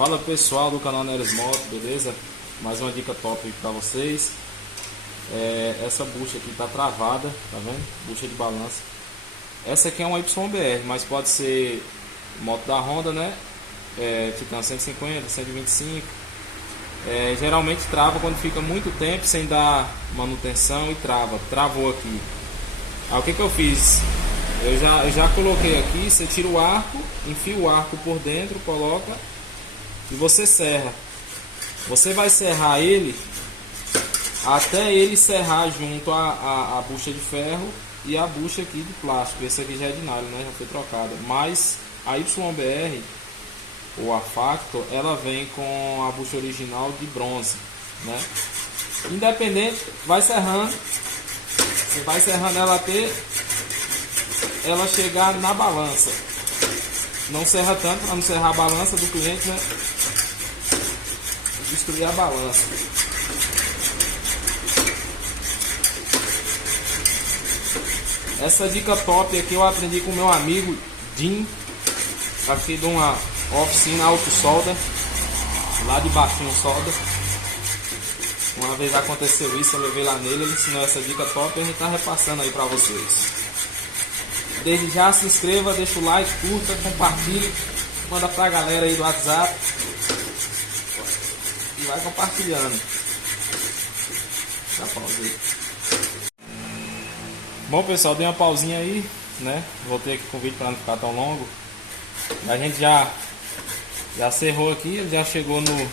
Fala pessoal do canal Neres Moto, beleza? Mais uma dica top aqui pra vocês. Essa bucha aqui tá travada, tá vendo? Bucha de balança. Essa aqui é uma YBR, mas pode ser moto da Honda, né? Titan 150, 125. Geralmente trava quando fica muito tempo sem dar manutenção e travou aqui. Aí o que eu fiz? Eu já coloquei aqui, você tira o arco, enfia o arco por dentro, coloca e você serra. Você vai serrar ele até ele serrar junto a bucha de ferro e a bucha aqui de plástico. Esse aqui já é de nylon, né? Já foi trocada. Mas a YBR ou a Factor, ela vem com a bucha original de bronze, né? Independente, vai serrando. Você vai serrando ela até ela chegar na balança. Não serra tanto para não serrar a balança do cliente, né? Destruir a balança. Essa dica top aqui eu aprendi com meu amigo Jim, aqui de uma oficina Auto Solda, lá de Baixinho Solda. Uma vez aconteceu isso, eu levei lá nele, ele ensinou essa dica top e a gente tá repassando aí pra vocês. Desde já se inscreva, deixa o like, curta, compartilhe, manda pra galera aí do WhatsApp e vai compartilhando. Dá pausa aí. Bom pessoal, dei uma pausinha aí, né? Voltei aqui com o vídeo para não ficar tão longo. A gente já serrou aqui, ele já chegou no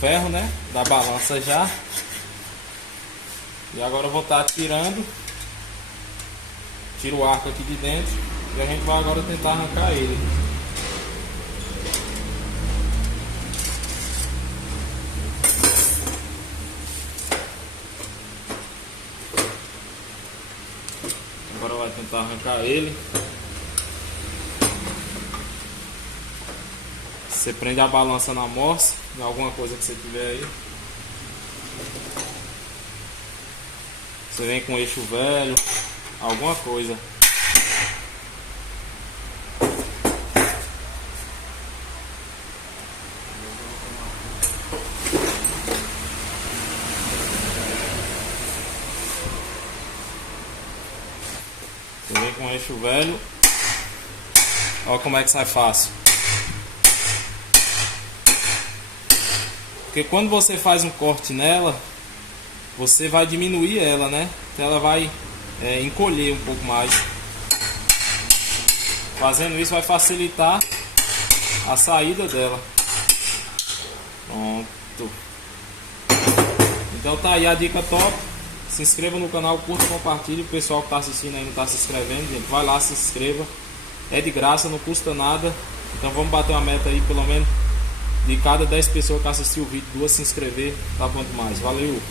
ferro, né? Da balança já. E agora eu vou estar tirando. Tiro o arco aqui de dentro e a gente vai agora tentar arrancar ele. Agora vai tentar arrancar ele. Você prende a balança na morsa, em alguma coisa que você tiver aí. Você vem com eixo velho, alguma coisa. Você vem com eixo velho. Olha como é que sai fácil. Porque quando você faz um corte nela, você vai diminuir ela, né? Então ela vai encolher um pouco mais. Fazendo isso vai facilitar a saída dela. Pronto. Então tá aí a dica top. Se inscreva no canal, curta, compartilhe. O pessoal que está assistindo aí não está se inscrevendo, gente, vai lá, se inscreva. É de graça, não custa nada. Então vamos bater uma meta aí, pelo menos de cada 10 pessoas que assistiu o vídeo, 2 se inscrever, tá bom demais. Valeu!